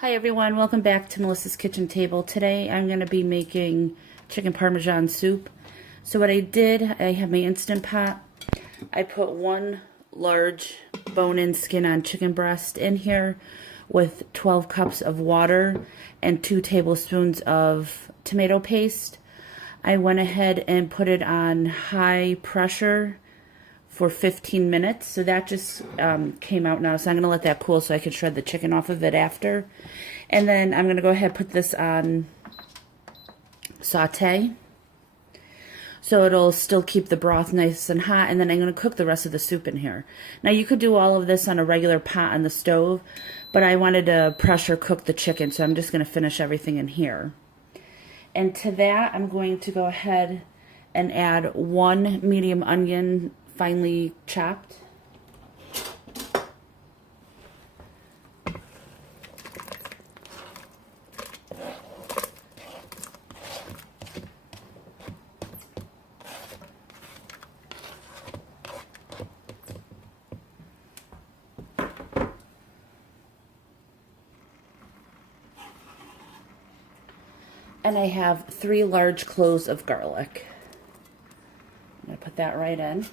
Hi everyone, welcome back to Melissa's Kitchen Table. Today I'm going to be making chicken Parmesan soup. So what I did, I have my Instant Pot. I put one large bone-in skin-on chicken breast in here with 12 cups of water and 2 tablespoons of tomato paste. I went ahead and put it on high pressure for 15 minutes. So that just came out now. So I'm going to let that cool so I can shred the chicken off of it after. And then I'm going to go ahead and put this on saute. So it'll still keep the broth nice and hot. And then I'm going to cook the rest of the soup in here. Now you could do all of this on a regular pot on the stove, but I wanted to pressure cook the chicken. So I'm just going to finish everything in here. And to that, I'm going to go ahead and add 1 medium onion, finely chopped. And I have 3 large cloves of garlic. I'm going to put that right in.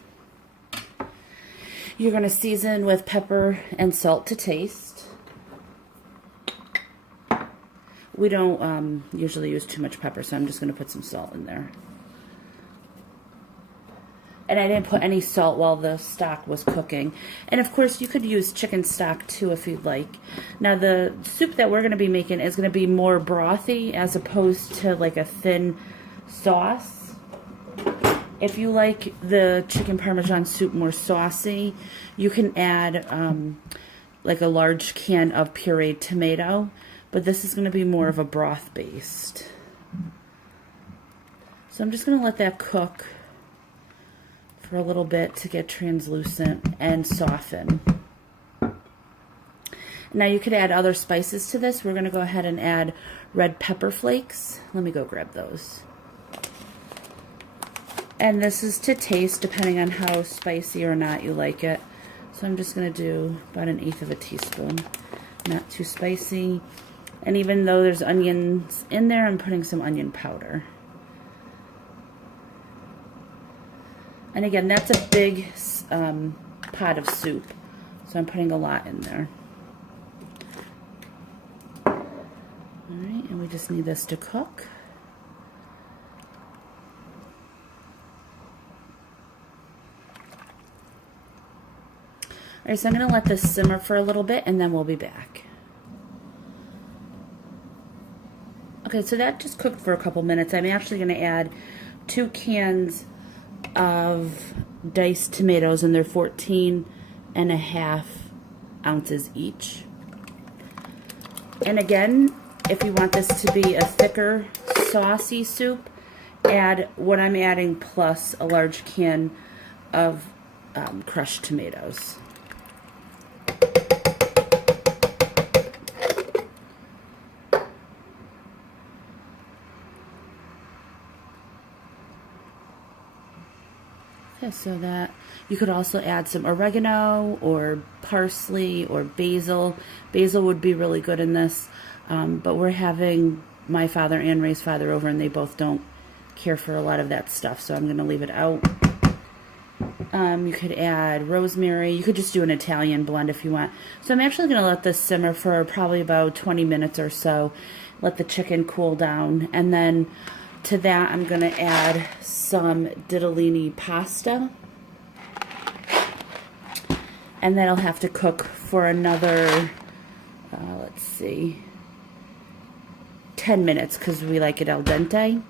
You're going to season with pepper and salt to taste. We don't usually use too much pepper, so I'm just going to put some salt in there. And I didn't put any salt while the stock was cooking. And of course, you could use chicken stock too if you'd like. Now the soup that we're going to be making is going to be more brothy as opposed to like a thin sauce. If you like the chicken Parmesan soup more saucy, you can add like a large can of pureed tomato, but this is going to be more of a broth based. So I'm just going to let that cook for a little bit to get translucent and soften. Now you could add other spices to this. We're going to go ahead and add red pepper flakes. Let me go grab those. And this is to taste depending on how spicy or not you like it. So I'm just going to do about 1/8 of a teaspoon. Not too spicy. And even though there's onions in there, I'm putting some onion powder. And again, that's a big pot of soup. So I'm putting a lot in there. Alright, and we just need this to cook. Alright, so I'm going to let this simmer for a little bit and then we'll be back. Okay, so that just cooked for a couple minutes. I'm actually going to add 2 cans of diced tomatoes, and they're 14.5 ounces each. And again, if you want this to be a thicker, saucy soup, add what I'm adding plus a large can of crushed tomatoes. Okay, so that you could also add some oregano or parsley or basil. Basil would be really good in this, but we're having my father and Ray's father over, and they both don't care for a lot of that stuff, so I'm going to leave it out. You could add rosemary. You could just do an Italian blend if you want. So I'm actually going to let this simmer for probably about 20 minutes or so. Let the chicken cool down, and then to that, I'm going to add some ditalini pasta. And that'll have to cook for another, let's see, 10 minutes because we like it al dente.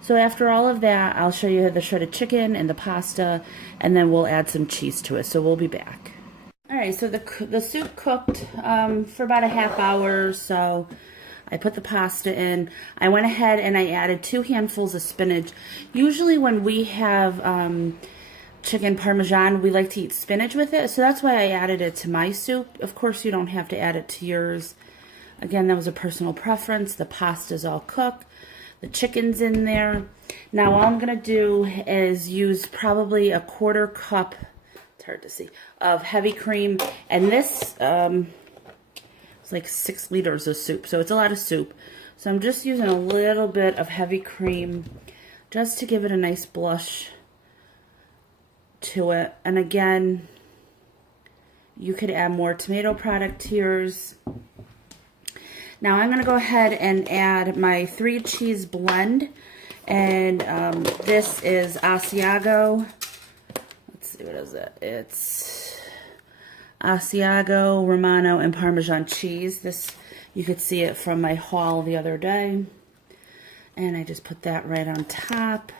So after all of that, I'll show you the shredded chicken and the pasta, and then we'll add some cheese to it. So we'll be back. All right, so the soup cooked for about a half hour or so. I put the pasta in. I went ahead and I added 2 handfuls of spinach. Usually when we have chicken Parmesan, we like to eat spinach with it. So that's why I added it to my soup. Of course, you don't have to add it to yours. Again, that was a personal preference. The pasta's all cooked. The chicken's in there. Now all I'm going to do is use probably a 1/4 cup, it's hard to see, of heavy cream. And this It's like 6 liters of soup, so it's a lot of soup. So I'm just using a little bit of heavy cream just to give it a nice blush to it. And again, you could add more tomato product to yours. Now I'm going to go ahead and add my 3 cheese blend. And this is Asiago. Let's see, what is it? It's Asiago, Romano, and Parmesan cheese. This, you could see it from my haul the other day. And I just put that right on top.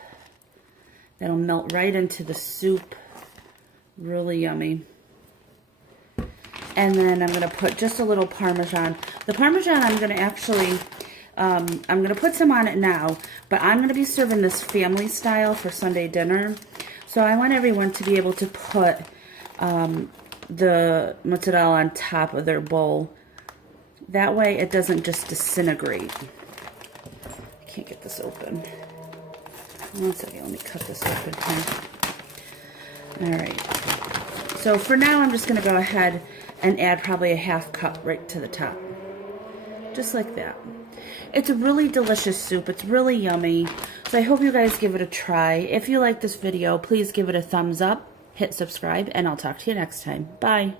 That'll melt right into the soup. Really yummy. And then I'm going to put just a little Parmesan. The Parmesan I'm going to actually, I'm going to put some on it now, but I'm going to be serving this family style for Sunday dinner. So I want everyone to be able to put the mozzarella on top of their bowl. That way it doesn't just disintegrate. I can't get this open. One second, let me cut this open here. Alright. So for now I'm just going to go ahead and add probably a half cup right to the top. Just like that. It's a really delicious soup. It's really yummy. So I hope you guys give it a try. If you like this video, please give it a thumbs up, hit subscribe, and I'll talk to you next time. Bye.